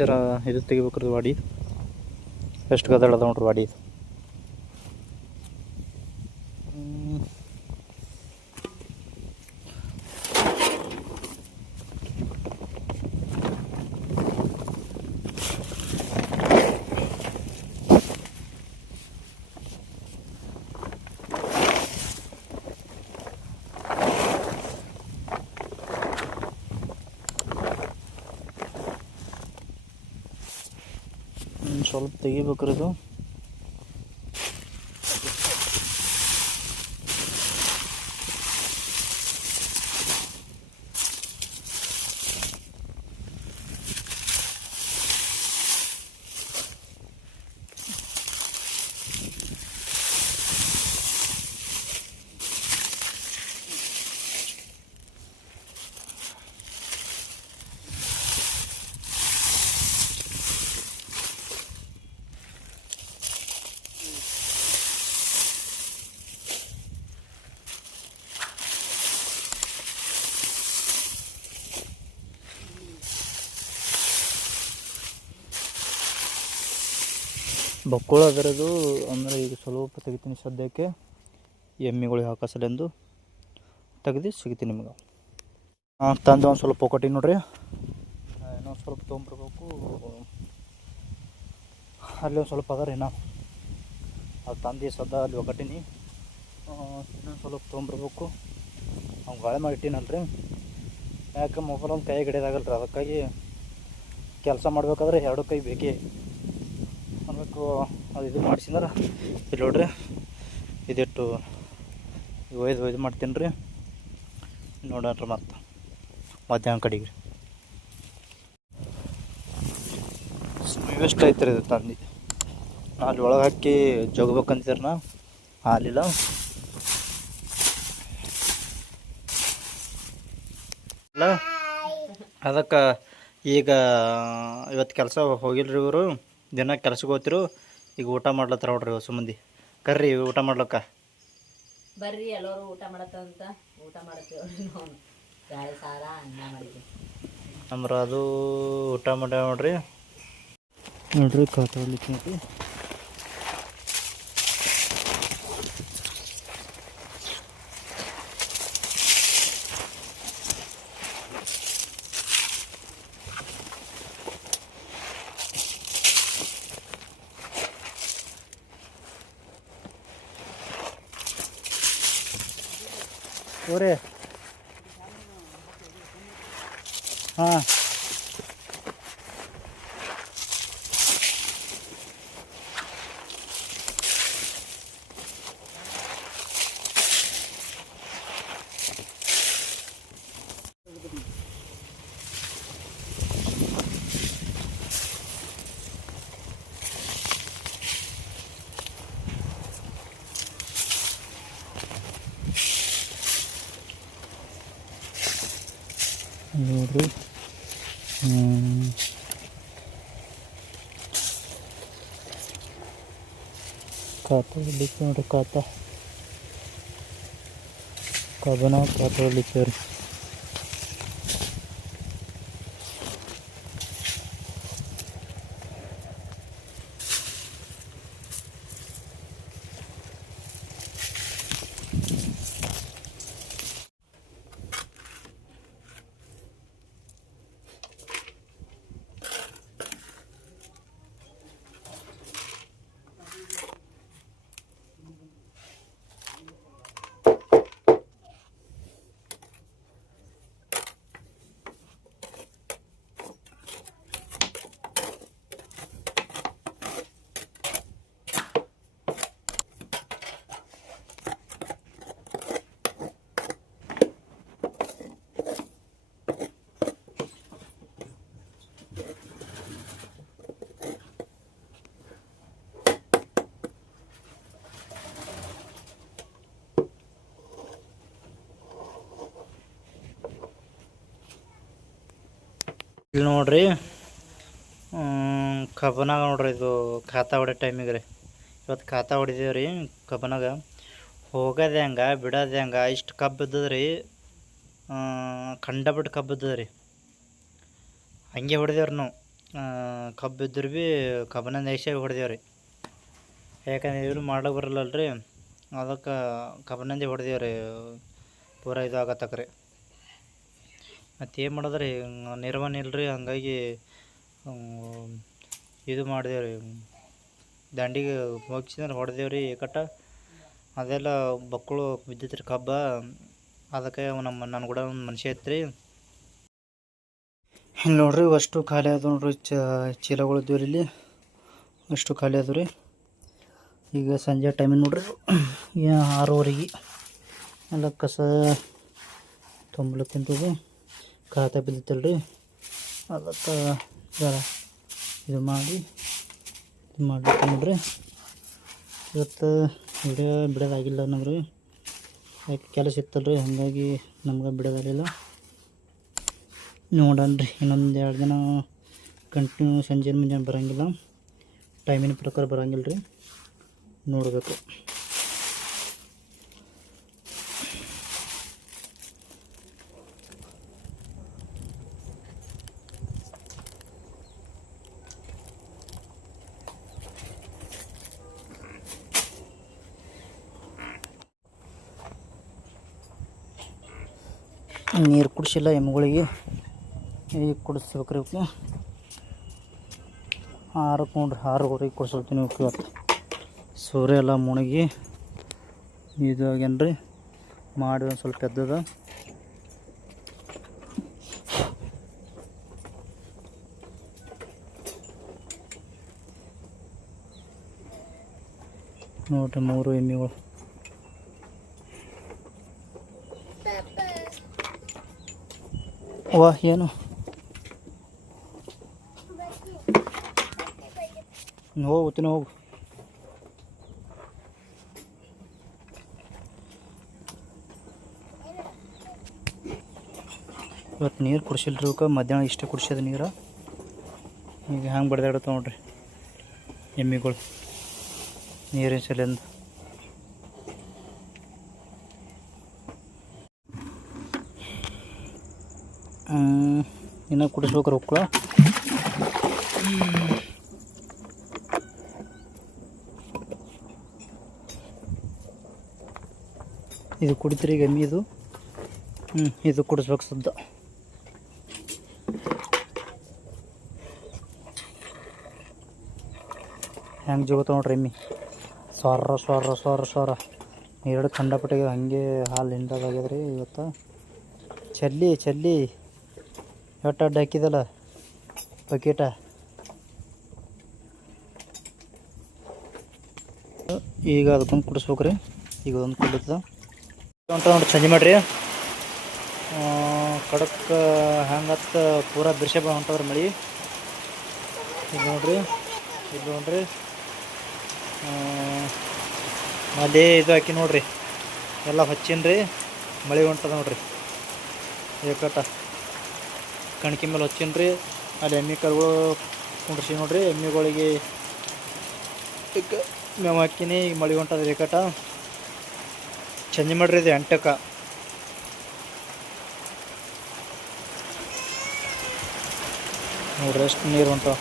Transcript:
ಜರ ಇದು ತೆಗಿಬೇಕ್ರಿ ವಾಡಿ. ಎಷ್ಟು ಗದಳ ಅದ ನೋಡ್ರಿ ವಾಡಿ ಸ್ವಲ್ಪ ತೆಗಿಬೇಕ್ರಿ ಇದು ಬಕ್ಕುಳ ಅದರದು ಅಂದರೆ ಈಗ ಸ್ವಲ್ಪ ತೆಗಿತೀನಿ ಸದ್ಯಕ್ಕೆ ಎಮ್ಮಿಗಳಿಗೆ ಹಾಕಸಲೆಂದು ತೆಗೆದು ಸಿಗ್ತೀನಿ ನಿಮಗೆ. ತಂದು ಒಂದು ಸ್ವಲ್ಪ ಒಕ್ಕಟಿಗೆ ನೋಡ್ರಿ. ಇನ್ನೊಂದು ಸ್ವಲ್ಪ ತೊಗೊಂಬರ್ಬೇಕು. ಅಲ್ಲಿ ಒಂದು ಸ್ವಲ್ಪ ಅದ ರೀ ಅದು ತಂದು ಸದ್ದ ಅಲ್ಲಿ ಒಗಟ್ಟಿನಿ ಇನ್ನೊಂದು ಸ್ವಲ್ಪ ತೊಗೊಂಬರ್ಬೇಕು. ಅವ್ನು ಗಾಳಿ ಮಾಡಿ ಇಟ್ಟಿನಲ್ರಿ. ಯಾಕೆ ಮೊಬೈಲ್ ಒಂದು ಕೈ ಹಿಡಿಯೋದಾಗಲ್ಲ ರೀ ಅದಕ್ಕಾಗಿ ಕೆಲಸ ಮಾಡ್ಬೇಕಾದ್ರೆ ಎರಡು ಕೈ ಬೇಕೇ. ಅದು ಇದು ಮಾಡಿಸಿದ್ರೆ. ಇಲ್ಲಿ ನೋಡ್ರಿ, ಇದಿಟ್ಟು ಒಯ್ದು ಒಯ್ದು ಮಾಡ್ತೀನಿ ರೀ. ನೋಡೋಣ್ರಿ ಮತ್ತೆ. ಮಧ್ಯಾಹ್ನ ಕಡೆಗೆ ರೀ. ವೇಸ್ಟ್ ಐತೆ ರೀ ಇದು ತಂದು. ಅಲ್ಲಿ ಒಳಗೆ ಹಾಕಿ ಜೋಗ್ಬೇಕಂತೀರ ನಾ, ಹಾಲಿಲ್ಲ. ಅದಕ್ಕೆ ಈಗ ಇವತ್ತು ಕೆಲಸ ಹೋಗಿಲ್ರಿ ಇವರು. ದಿನ ಕೆಲ್ಸಕ್ಕೆ ಹೋಗ್ತಿರು ಈಗ ಊಟ ಮಾಡ್ಲತ್ತಾರ ನೋಡ್ರಿ ಹೊಸ ಮಂದಿ. ಕರ್ರಿ ಊಟ ಮಾಡ್ಲಕ್ಕ? ಬರ್ರಿ ಎಲ್ಲರೂ ಊಟ ಮಾಡತ್ತಂತ ಊಟ ಮಾಡ್ತೀವಿ ಅಂದ್ರೆ ಬ್ಯಾಳೆ ಸಾರ ಅನ್ನ ಮಾಡಿದ್ವಿ. ನಮ್ರ ಅದು ಊಟ ಮಾಡ್ಯಾವ ನೋಡ್ರಿ. ನೋಡ್ರಿ ಕಾತಾಡ್ಲಿಕ್ಕೆ 올해 아. ನೋಡ್ರಿ ಹ್ಮ್. ಖಾತಾ ಹೊಡ್ಲಿಕ್ಕೆ ನೋಡ್ರಿ ಖಾತಾ ಕಬ್ಬನ ಇಲ್ಲಿ ನೋಡ್ರಿ. ಕಬ್ಬನಾಗ ನೋಡ್ರಿ ಇದು ಖಾತಾ ಹೊಡೆ ಟೈಮಿಗೆ ರೀ. ಇವತ್ತು ಖಾತಾ ಹೊಡಿದೇವೆ ರೀ ಕಬ್ಬನಾಗ. ಹೋಗೋದು ಹೆಂಗೆ, ಬಿಡೋದು ಹೆಂಗೆ, ಇಷ್ಟು ಕಬ್ಬು ಇದ್ದದ ರೀ. ಕಂಡಬಿಟ್ಟು ಕಬ್ಬು ಇದ್ದದ ರೀ. ಹಂಗೆ ಹೊಡೆದೇವ್ರಿ ನಾವು. ಕಬ್ಬು ಇದ್ದರು ಭೀ ಕಬ್ಬನ ದೇಶ ಹೊಡೆದೇವ್ರಿ ಯಾಕಂದ್ರೆ ಇವ್ರು ಮಾಡೋಕೆ ಬರಲ್ಲಲ್ರಿ. ಅದಕ್ಕೆ ಕಬ್ಬನಂದಿ ಹೊಡೆದೇವ್ರಿ ಪೂರ ಇದು ಆಗತ್ತಕ ರೀ. ಮತ್ತು ಏನು ಮಾಡೋದು ನೆರವನ್ ನಿರ್ವಹಣೆ ಇಲ್ಲ ರೀ ಹಂಗಾಗಿ ಇದು ಮಾಡಿದೆವು ರೀ ದಂಡಿಗೆ ಮುಗಿಸಿದ್ರೆ ಹೊಡೆದೇವ್ರಿ ಏಕಟ್ಟ ಅದೆಲ್ಲ ಬಕ್ಕಳು ಬಿದ್ದಿತ್ತು ರೀ ಕಬ್ಬ. ಅದಕ್ಕೆ ನಮ್ಮ, ನನ್ನ ಕೂಡ ಒಂದು ಮನುಷ್ಯ ಐತ್ರಿ ಹಿಂಗೆ ನೋಡ್ರಿ, ಅಷ್ಟು ಖಾಲಿ ಆದ ನೋಡ್ರಿ, ಚ, ಚೀಲಗಳು ರೀ ಇಲ್ಲಿ. ಅಷ್ಟು ಖಾಲಿ ಆದವು ರೀ ಈಗ ಸಂಜೆ ಟೈಮಿಗೆ ನೋಡ್ರಿ. ಆರೂವರೆಗೆ. ಎಲ್ಲ ಕಸ ತುಂಬಲಕ್ಕಿಂತದು ಖಾತ ರೀ ಅದಕ್ಕೆ ಜರ ಇದು ಮಾಡಿ, ಇದು ಮಾಡಬೇಕು ನೋಡ್ರಿ ಇವತ್ತು ವಿಡಿಯೋ ಬಿಡೋದಾಗಿಲ್ಲ ನಮ್ಗೆ ಯಾಕೆ ಕೆಲಸ ಇತ್ತಲ್ಲ ರೀ ಹಾಗಾಗಿ ನಮ್ಗೆ ಬಿಡೋದಾಗಲಿಲ್ಲ. ನೋಡೋಣ ಇನ್ನೊಂದು ಎರಡು ದಿನ ಕಂಟಿನ್ಯೂ ಸಂಜೆ ಮುಂಜಾನೆ ಬರೋಂಗಿಲ್ಲ. ಟೈಮಿನ ಪ್ರಕಾರ ಬರೋಂಗಿಲ್ಲ ರೀ ನೋಡಬೇಕು. ನೀರು ಕುಡಿಸಿಲ್ಲ ಎಮ್ಮೆಗಳಿಗೆ ಈಗ ಕುಡಿಸ್ಬೇಕ್ರಿ ಇವಕ್ಕೆ. ಆರಕ್ಕೆ ನೋಡ್ರಿ ಆರೂವರೆಗೆ ಕುಡಿಸ್ತೀನಿ ಇವಕ್ಕೆ ಇವತ್ತು. ಸೂರ್ಯ ಎಲ್ಲ ಮುಣಗಿ ಇದು ಆಗ್ಯಾನ್ರಿ ಮಾಡಿ ಒಂದು ಸ್ವಲ್ಪ ಎದ್ದದ. ನೋಡ್ರಿ ಮೂರು ಎಮ್ಮೆಗಳು. ವಾ, ಏನು? ಹೋಗುತ್ತೀನಿ ಹೋಗು ಇವತ್ತು ನೀರು ಕುಡಿಸಿಲ್ರಿ ಇವಕ್ಕೆ, ಮಧ್ಯಾಹ್ನ ಇಷ್ಟೇ ಕುಡಿಸ್ಯದ ನೀರು. ಈಗ ಹ್ಯಾಂಗೆ ಬಡ್ದಾಡತ್ತ ನೋಡ್ರಿ, ಎಮ್ಮಿಗಳು. ನೀರಿನ ಸಲಿಂದ. ಇನ್ನೂ ಕುಡಿಸ್ಬೇಕು ರೊಕ್ಕ ಇದು ಕುಡಿತ್ರಿ ಈಗ ಇದು. ಹ್ಞೂ ಇದು ಕುಡಿಸ್ಬೇಕು ಸುದ್ದ. ಹೆಂಗೆ ಜೋತ ನೋಡ್ರಿ ಎಮ್ಮಿ? ಸ್ವರ ಸ್ವರ ಸ್ವರ ಸ್ವರ. ಎರಡು ಖಂಡಪಟ್ಟಿಗೆ ಹಂಗೆ ಹಾಲು ಹಿಂಡದಾಗ್ಯದ ಇವತ್ತು. ಚಲ್ಲಿ ಚಲ್ಲಿ. ಎಷ್ಟು ಅಡ್ಡ ಹಾಕಿದಲ್ಲ? ಬಕೆಟ ಈಗ ಅದಕ್ಕೊಂದು ಕುಡಿಸ್ಬೇಕು ರೀ ಈಗ ಕುಡಿದ ಹೊಂಟ ನೋಡಿ ಸಂಜೆ ಮಾಡ್ರಿ. ಕಡಕ್ ಹಂಗತ್ತ ಪೂರ ದೃಶ್ಯ ಬ ಹೊಂಟವ್ರಿ ಮಳೆ. ಇದು ನೋಡ್ರಿ ಇದು ನೋಡ್ರಿ. ಅದೇ ಇದು ಹಾಕಿ ನೋಡ್ರಿ. ಎಲ್ಲ ಹಚ್ಚಿನ್ರಿ, ಮಳೆ ಹೊಂಟದ ನೋಡ್ರಿ. ಏಕಟ. ಕಣ್ಕಿ ಮೇಲೆ ಹಚ್ಚಿನ್ರಿ ಅಲ್ಲಿ ಎಮ್ಮೆ ಕರುಗಳು ಕುಂಡ್ರಿಸಿ ನೋಡ್ರಿ. ಎಮ್ಮೆಗಳಿಗೆ ಮೇವು ಹಾಕಿನಿ. ಈಗ ಮಳೆ ಹೊಂಟದ ಏಕಟ ಚಂದ ಮಾಡ್ರಿ ಇದು ಎಂಟಕ್ಕೆ ನೋಡ್ರಿ ಎಷ್ಟು ನೀರು ಹೊಂಟಾವ.